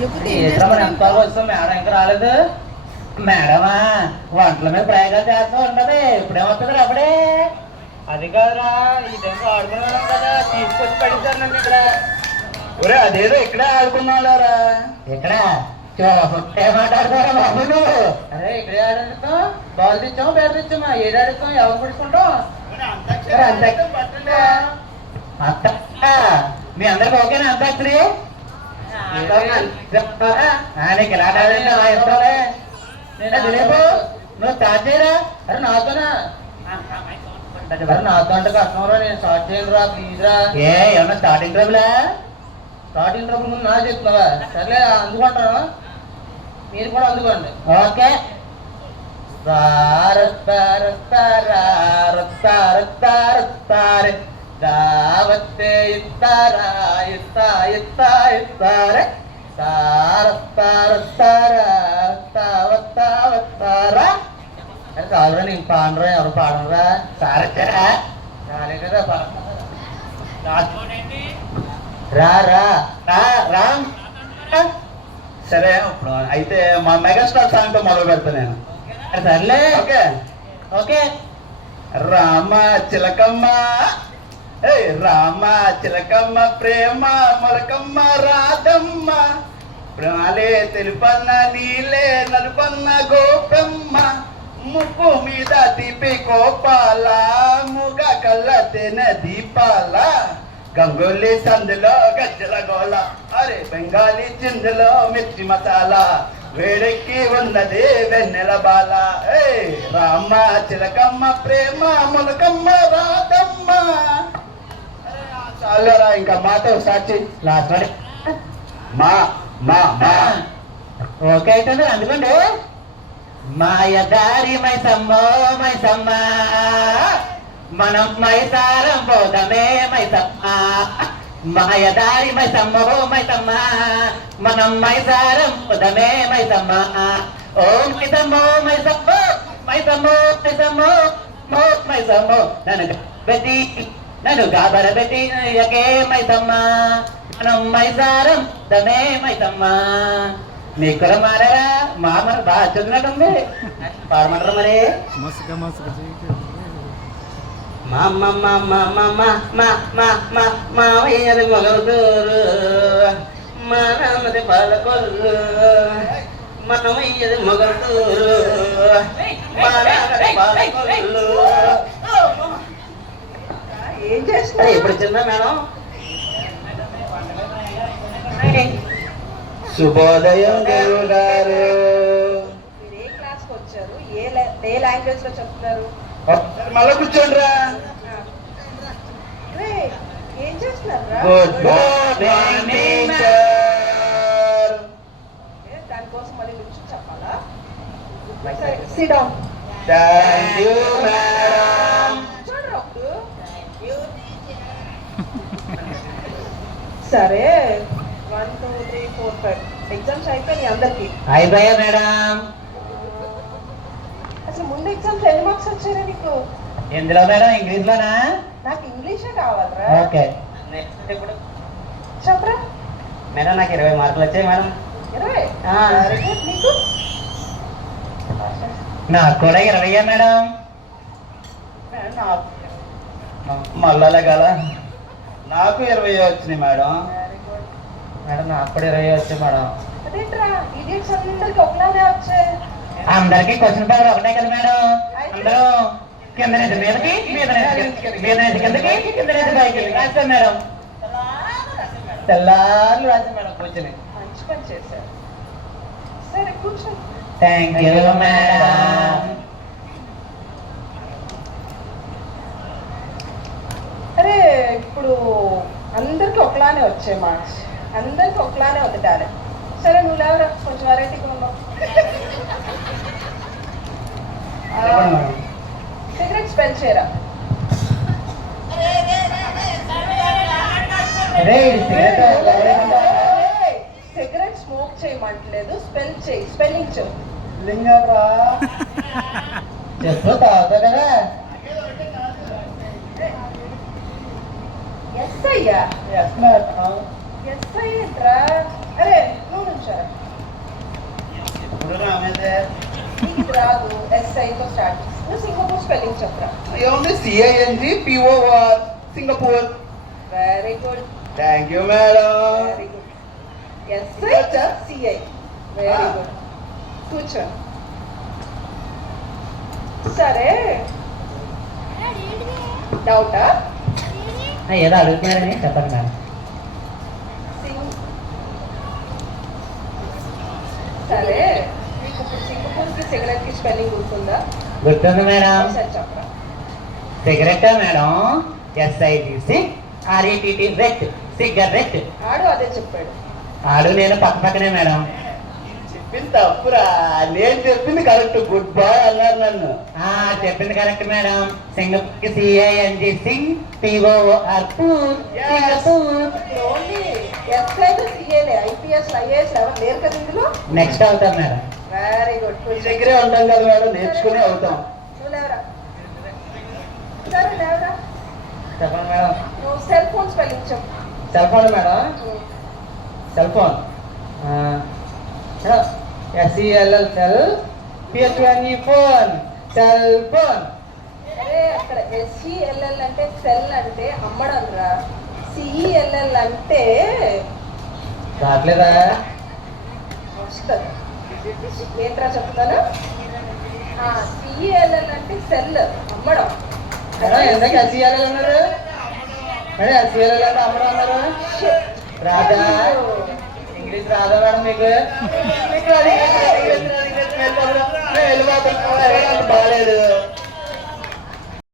ఎంత వస్తాం మేడం ఇంకా రాలేదు. మేడమా వంటల మీద ప్రయోగాలు చేస్తూ ఉంటది. ఇప్పుడేమవుతుంది అప్పుడే. అది కాదురా ఈ టైంలో ఆడుకున్నాం కదా, తీసుకొచ్చి పడిస్తారు నన్ను ఇక్కడ. ఒరే అదేదో ఇక్కడే ఆడుకున్నావురా. ఇక్కడ మాట్లాడుకోరా బాబు నువ్వు. అరే ఇక్కడే ఆడుతాం. బాల్ తెచ్చాము, బ్యాట్ తెచ్చామా, ఏడు ఆడుతాం, ఎవరు పుడుచుకుంటాం. అంత మీ అందరికి ఓకేనా అంతాక్షరి? నీకు ఎలా రేపు నువ్వు స్టార్ట్ చేయరా? అరే నాతోనా? నాతో అంటే కష్టంరా, నేను స్టార్ట్ చేయనురా ప్లీజ్ రా. ఏమన్నా స్టార్టింగ్ ట్రబులా? స్టార్టింగ్ ట్రబుల్ ముందు నా చెప్తున్నావా? సర్లే అందుకుంటాను, మీరు కూడా అందుకోండి. ఓకే. దావత్తే ఇస్తారా ఇస్తా ఇస్తా ఇస్తారే సారస్తారస్తారా. అది కాదురా, నేను పాడరా, ఎవరు పాడరా? సారచ్చారా? రాలే కదా. రా రా రా. సరే ఇప్పుడు అయితే మా మెగాస్టార్ సాంగ్ తో మొదలు పెడతా నేను. సర్లే ఓకే ఓకే. రామ చిలకమ్మ రామ చిలకమ్మ ప్రేమ మొలకమ్మ రాధమ్మ ప్రాలే తెలుపన్న నీలే నలుపన్న గోపమ్మ ముప్పు మీద తీపి కోపాల ముగ కళ్ళ తెన దీపాల గంగోలి సందులో గజ్జల గోళ అరే బెంగాలీ చిందులో మిర్చి మసాలా వేడెక్కి ఉన్నది వెన్నెల బాల. రామ చిలకమ్మ ప్రేమ మొలకమ్మ రాధమ్మ. చాలరా ఇంకా మాతో సాక్షి లాస్ట్ మా మా మా. ఓకే అయితే అందుకోండి. మాయదారి మైసమ్మో మైసమ్మ మనం మైసారం పోదమే మైసమ్మ. మాయదారి మైసమ్మో మైసమ్మ మనం మైసారం పోదమే మైసమ్మ. ఓ మైసమ్మో మైసమ్మో మైసమ్మో మైసమ్మో మో మైసమ్మో నన్ను గాబరబెట్టి యకే మైసమ్మ మనం మైసారం దమే మైసమ్మ. మీకు కూడా మారారా? మా మన బాగా చదివినట్టుంది, పాడమంటారు మరి. మావయ్యది మొగలుదూరు మనది పాలకొల్లు మనమయ్యది మొగలుదూరు మనది పాలకొల్లు. ఏం చేస్తా ఇప్పుడు చిన్న మేడం? శుభోదయం గురువు గారు. మీరు ఏ క్లాస్ కి వచ్చారు? ఏ లాంగ్వేజ్ లో చెప్తున్నారు? మళ్ళా కూర్చోండి రా. ఏం చేస్తున్నారు? Good morning sir. దానికోసం మళ్ళీ లిప్స్ చెప్పాలా? SIT down. Thank you madam. సరే 1 2 3 4 5 ఎగ్జామ్స్ అయిపోయినాయి అందరికి. అయిపోయా మేడం. అసలు ముందు ఎగ్జామ్స్ ఎన్ని మార్క్స్ వచ్చాయి నీకు? ఎందులో మేడం? ఇంగ్లీష్ లోనా? నాకు ఇంగ్లీషే కావాలరా. ఓకే ఇప్పుడు చెప్పరా మేడం. నాకు 20 మార్కులు వచ్చాయి మేడం. 20? Very good. నీకు? నాకు కూడా 20 మేడం. మళ్ళా గల నాకు 20 వచ్చినాయి మేడం. మేడం నాకు కూడా 20 వచ్చాయి మేడం. అదేంట్రా ఇడియట్స్ అందరికి ఒకలానే వచ్చాయి? అందరికి క్వశ్చన్ పేపర్ ఒకటే కదా మేడం. అందరూ కింద నుంచి మీదకి, మీద నుంచి కిందకి, కింద నుంచి పైకి రాస్తాం మేడం. తెల్లారు రాస్తాం మేడం కూర్చొని. మంచి పని చేశారు. సరే కూర్చో. Thank you madam. అరే ఇప్పుడు అందరికి ఒకలానే వచ్చాయి మార్క్స్, అందరికి ఒకలానే ఉంది టాలెంట్. సరే నువ్వు లేవరా, కొంచెం వెరైటీగా ఉన్నావు. సిగరెట్ స్పెల్ చేయరా. సిగరెట్ స్మోక్ చేయమంటలేదు, స్పెల్ చేయి. స్పెల్లింగ్ చెప్పు. లింగరా చెప్పు తాగుతా కదా. ఎస్ అయ్యా. Yes madam. ఎస్ అయ్యేట్రా. అరే నువ్వు శరత్. ఇప్పుడు రామేదే నీకు ఇది రాదు. SIతో స్టార్ట్ చేసి సింగపూర్ స్పెల్లింగ్ చెప్పరా. ఏముంది CINGPOR Singapore. Very good, thank you madam. Very good. SICI. Very good. కూర్చో. సరే, డౌటా? ఏదో అడుగుతున్నారని చెప్పండి మేడం. సరే, మీకు ఇప్పుడు సింగపూర్కి సిగరెట్కి స్పెల్లింగ్ గుర్తుందా? గుర్తుంది మేడం. ఒకసారి చెప్పరా. Cigarette madam, SIGC RETT cigarette. ఆడు అదే చెప్పాడు. ఆడు నేను పక్క పక్కనే మేడం. చెప్పింది తప్పురా, నేను చెప్పింది కరెక్ట్. గుడ్ బాయ్ అన్నారు నన్ను. చెప్పింది కరెక్ట్ మేడం. సింగపూర్కి CING Sing POR pore Singapore. Only SIలో CAలే, IPS IAS ఎవరు లేరు కదా ఇందులో. నెక్స్ట్ అవుతాం మేడం. Very good. మీ దగ్గరే ఉంటాం కదా మేడం, నేర్చుకునే అవుతాం. నువ్వు లేవరా. సరే లేవరా. చెప్పండి మేడం. నువ్వు సెల్ ఫోన్ స్పెల్లింగ్ చెప్పు. Cell phone madam. Cell phone SELL cell PHONE phone cell phone. అరే అక్కడ SELL అంటే సెల్ అంటే అమ్మడం రా. CELL అంటే రావట్లేదా? వస్తుంది. ఏంట్రా చెప్తాను. CELL అంటే సెల్ అమ్మడం. మేడం ఎందుకు SELL అన్నారు? మేడం SELL అంటే అమ్మడం అన్నారు. రాదా? ఇంగ్లీష్ రాదా మేడం మీకు? బాగాలేదు.